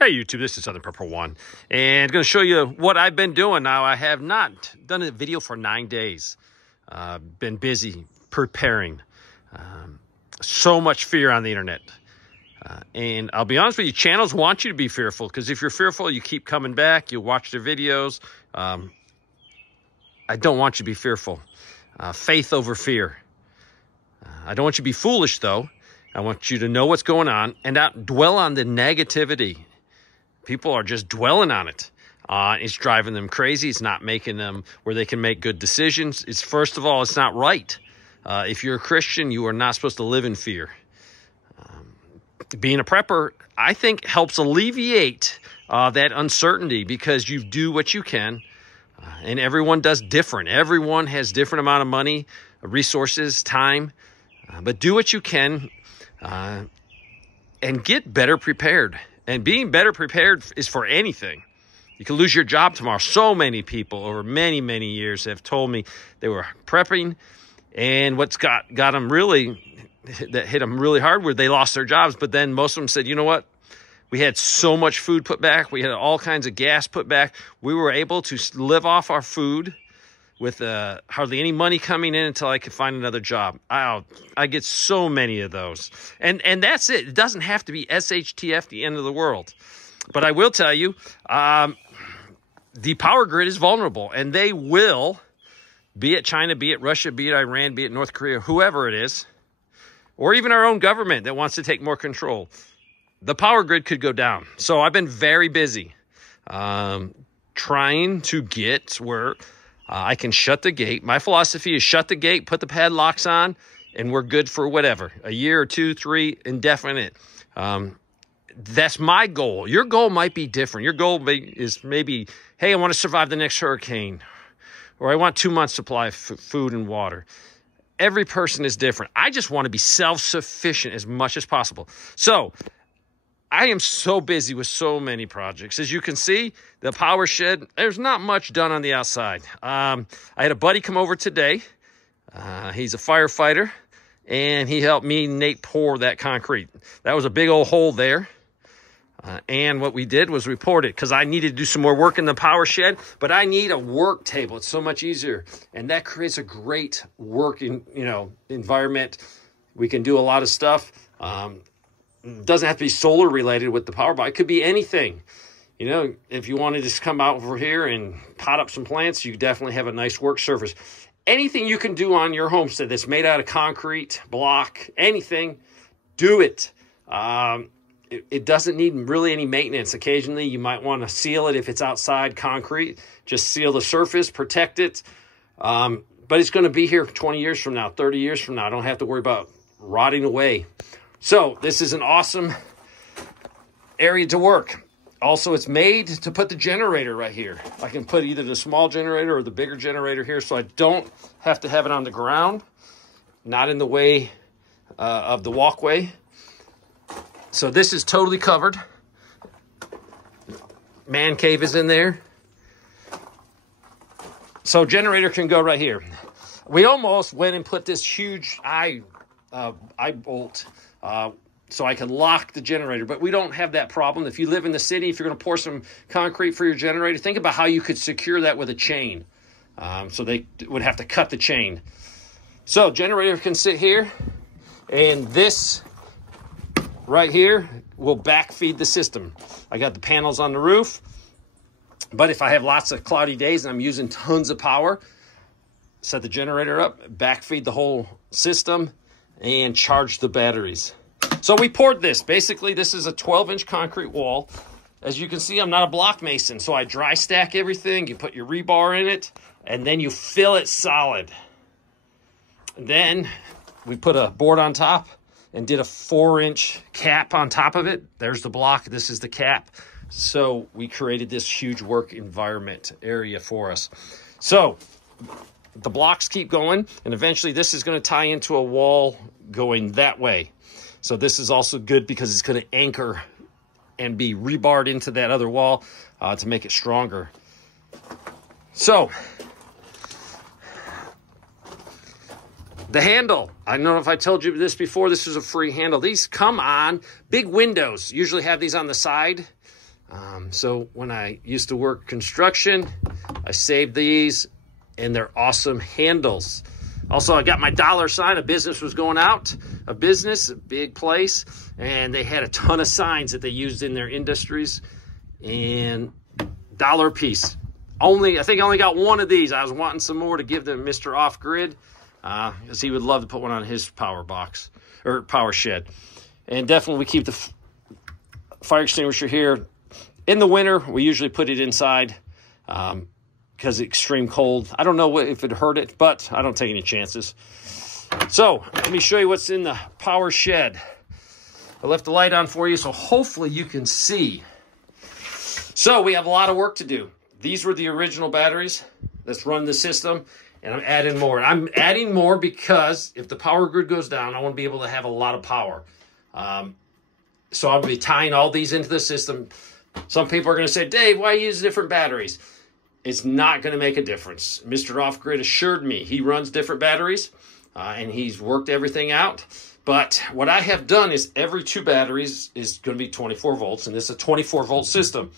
Hey YouTube, this is Southern Purple One, and I'm going to show you what I've been doing. Now, I have not done a video for 9 days. Been busy preparing. So much fear on the internet. And I'll be honest with you, channels want you to be fearful, because if you're fearful, you keep coming back, you'll watch their videos. I don't want you to be fearful. Faith over fear. I don't want you to be foolish, though. I want you to know what's going on and not dwell on the negativity. People are just dwelling on it. It's driving them crazy. It's not making them where they can make good decisions. It's, first of all, it's not right. If you're a Christian, you are not supposed to live in fear. Being a prepper, I think, helps alleviate that uncertainty, because you do what you can, and everyone does different. Everyone has different amount of money, resources, time, but do what you can and get better prepared. And being better prepared is for anything. You can lose your job tomorrow. So many people over many, many years have told me they were prepping, and what's got them really, that hit them really hard, where they lost their jobs. But then most of them said, you know what? We had so much food put back. We had all kinds of gas put back. We were able to live off our food with hardly any money coming in until I could find another job. I get so many of those. And that's it. It doesn't have to be SHTF, the end of the world. But I will tell you, the power grid is vulnerable, and they will, be it China, be it Russia, be it Iran, be it North Korea, whoever it is, or even our own government that wants to take more control, the power grid could go down. So I've been very busy trying to get where I can shut the gate. My philosophy is shut the gate, put the padlocks on, and we're good for whatever. A year or 2, 3, indefinite. That's my goal. Your goal might be different. Your goal is maybe, hey, I want to survive the next hurricane, or I want 2 months supply of food and water. Every person is different. I just want to be self-sufficient as much as possible. So I am so busy with so many projects. As you can see, the power shed, there's not much done on the outside. I had a buddy come over today. He's a firefighter, and he helped me and Nate pour that concrete. That was a big old hole there. And what we did was we poured it, because I needed to do some more work in the power shed, but I need a work table. It's so much easier. And that creates a great working, environment. We can do a lot of stuff. Doesn't have to be solar related with the power bar. It could be anything. If you want to just come out over here and pot up some plants, you definitely have a nice work surface. Anything you can do on your homestead that's made out of concrete, block, anything, do it. It doesn't need really any maintenance. Occasionally, you might want to seal it if it's outside concrete. Just seal the surface, protect it. But it's going to be here 20 years from now, 30 years from now. I don't have to worry about rotting away. So this is an awesome area to work. Also, it's made to put the generator right here. I can put either the small generator or the bigger generator here, so I don't have to have it on the ground, not in the way of the walkway. So this is totally covered. Man cave is in there. So generator can go right here. We almost went and put this huge eye bolt so I can lock the generator, but we don't have that problem. If you live in the city, if you're going to pour some concrete for your generator, think about how you could secure that with a chain. So they would have to cut the chain. So generator can sit here, and this right here will backfeed the system. I got the panels on the roof, but if I have lots of cloudy days and I'm using tons of power, set the generator up, backfeed the whole system, and charge the batteries. So we poured this. Basically, this is a 12-inch concrete wall. As you can see, I'm not a block mason, so I dry stack everything. You put your rebar in it, and then you fill it solid. And then we put a board on top and did a 4-inch cap on top of it. There's the block. This is the cap. So we created this huge work environment area for us. So the blocks keep going, and eventually this is going to tie into a wall going that way. So this is also good because it's going to anchor and be rebarred into that other wall to make it stronger. So the handle, I don't know if I told you this before, this is a free handle. These come on big windows. Usually have these on the side. So when I used to work construction, I saved these, and they're awesome handles. Also, I got my dollar sign. A business was going out, a big place, and they had a ton of signs that they used in their industries, and $1 a piece. I think I only got one of these. I was wanting some more to give to Mr. Off Grid, because he would love to put one on his power box, or power shed. And definitely we keep the fire extinguisher here. In the winter, we usually put it inside because it's extreme cold. I don't know if it hurt it, but I don't take any chances. So let me show you what's in the power shed. I left the light on for you, so hopefully you can see. So we have a lot of work to do. These were the original batteries. Let's run the system, and I'm adding more. I'm adding more because if the power grid goes down, I want to be able to have a lot of power. So I'll be tying all these into the system. Some people are going to say, Dave, why use different batteries? It's not going to make a difference. Mr. Off Grid assured me he runs different batteries, and he's worked everything out. But what I have done is every 2 batteries is going to be 24 volts, and this is a 24-volt system.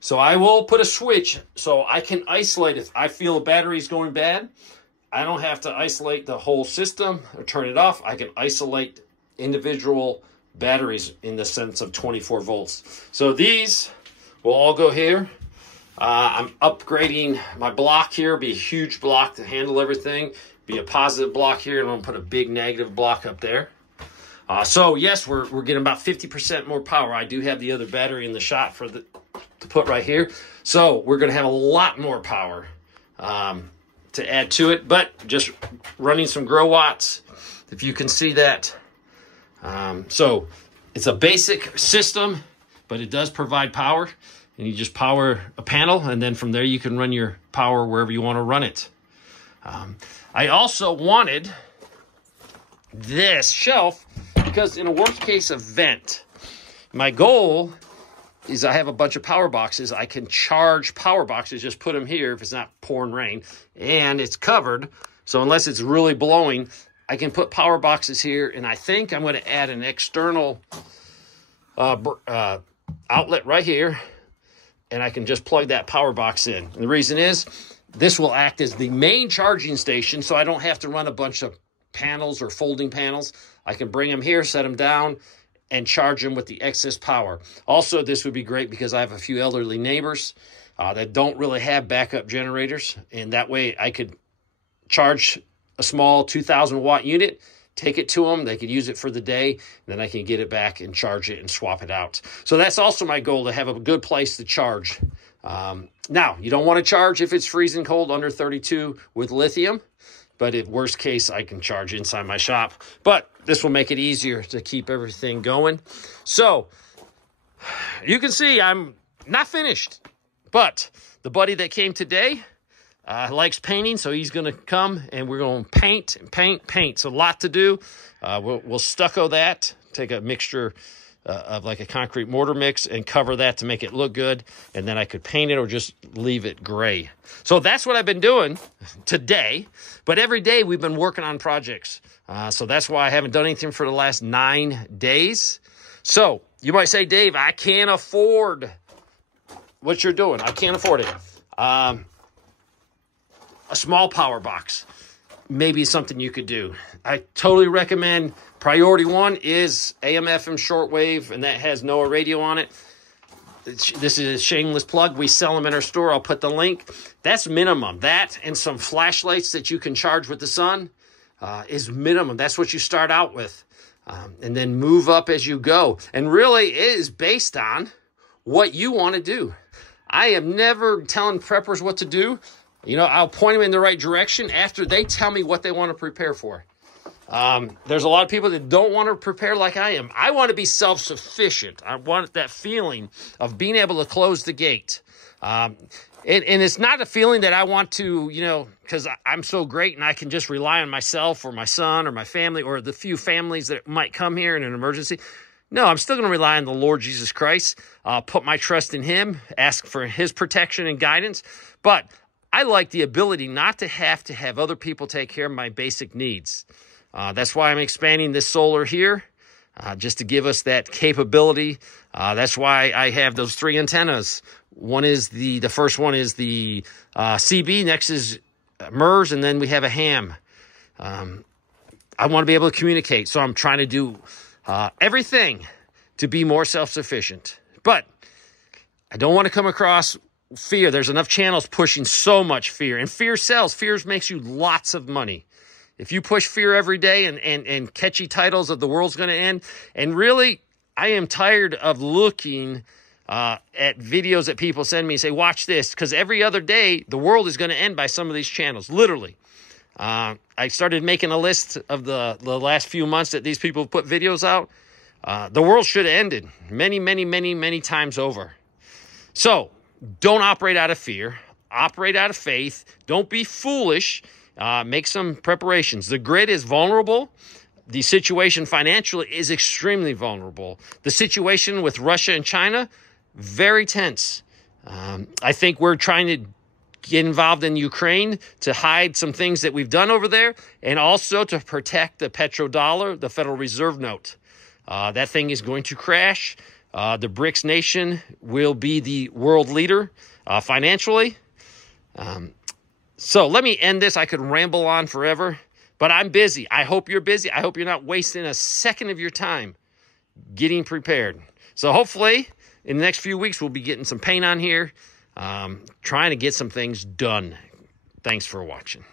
So I will put a switch so I can isolate if I feel a battery is going bad. I don't have to isolate the whole system or turn it off. I can isolate individual batteries in the sense of 24 volts. So these will all go here. I'm upgrading my block here. Be a huge block to handle everything. Be a positive block here, and I'm going to put a big negative block up there. So yes, we're getting about 50% more power. I do have the other battery in the shop to put right here. So we're going to have a lot more power to add to it, but just running some grow watts, if you can see that. So it's a basic system, but it does provide power, and you just power a panel, and then from there you can run your power wherever you want to run it. I also wanted this shelf because in a worst case event, my goal is I have a bunch of power boxes. I can charge power boxes, just put them here if it's not pouring rain, and it's covered. So unless it's really blowing, I can put power boxes here, and I think I'm going to add an external outlet right here, and I can just plug that power box in. And the reason is this will act as the main charging station, so I don't have to run a bunch of panels or folding panels. I can bring them here, set them down, and charge them with the excess power. Also, this would be great because I have a few elderly neighbors that don't really have backup generators, and that way I could charge a small 2,000 watt unit, take it to them, they could use it for the day, and then I can get it back and charge it and swap it out. So that's also my goal, to have a good place to charge. Now, you don't want to charge if it's freezing cold under 32 with lithium, but if worst case, I can charge inside my shop. But this will make it easier to keep everything going. So you can see I'm not finished, but the buddy that came today likes painting, so he's going to come and we're going to paint and paint. So a lot to do. We'll stucco that, take a mixture of like a concrete mortar mix and cover that to make it look good. And then I could paint it or just leave it gray. So that's what I've been doing today. But every day we've been working on projects. So that's why I haven't done anything for the last 9 days. So you might say, Dave, I can't afford what you're doing. I can't afford it. A small power box maybe something you could do. I totally recommend priority 1 is AM/FM shortwave, and that has NOAA radio on it. This is a shameless plug. We sell them in our store. I'll put the link. That's minimum. That and some flashlights that you can charge with the sun is minimum. That's what you start out with. And then move up as you go. And really it is based on what you want to do. I am never telling preppers what to do. You know, I'll point them in the right direction after they tell me what they want to prepare for. There's a lot of people that don't want to prepare like I am. I want to be self-sufficient. I want that feeling of being able to close the gate. And it's not a feeling that I want to, you know, because I'm so great and I can just rely on myself or my son or my family or the few families that might come here in an emergency. No, I'm still going to rely on the Lord Jesus Christ, put my trust in him, ask for his protection and guidance. But I like the ability not to have other people take care of my basic needs. That's why I'm expanding this solar here. just to give us that capability. That's why I have those 3 antennas. One is the first one is the CB, next is MERS, and then we have a ham. I want to be able to communicate, so I'm trying to do everything to be more self-sufficient. But I don't want to come across fear. There's enough channels pushing so much fear, and fear sells. Fear makes you lots of money. If you push fear every day and catchy titles of the world's going to end, and really, I am tired of looking at videos that people send me and say, watch this, because every other day, the world is going to end by some of these channels, literally. I started making a list of the last few months that these people put videos out. The world should have ended many times over. So, don't operate out of fear. Operate out of faith. Don't be foolish. Make some preparations. The grid is vulnerable. The situation financially is extremely vulnerable. The situation with Russia and China, very tense. I think we're trying to get involved in Ukraine to hide some things that we've done over there, and also to protect the petrodollar, the Federal Reserve note. That thing is going to crash. The BRICS nation will be the world leader financially. So let me end this. I could ramble on forever, but I'm busy. I hope you're busy. I hope you're not wasting a second of your time getting prepared. So hopefully in the next few weeks, we'll be getting some paint on here, trying to get some things done. Thanks for watching.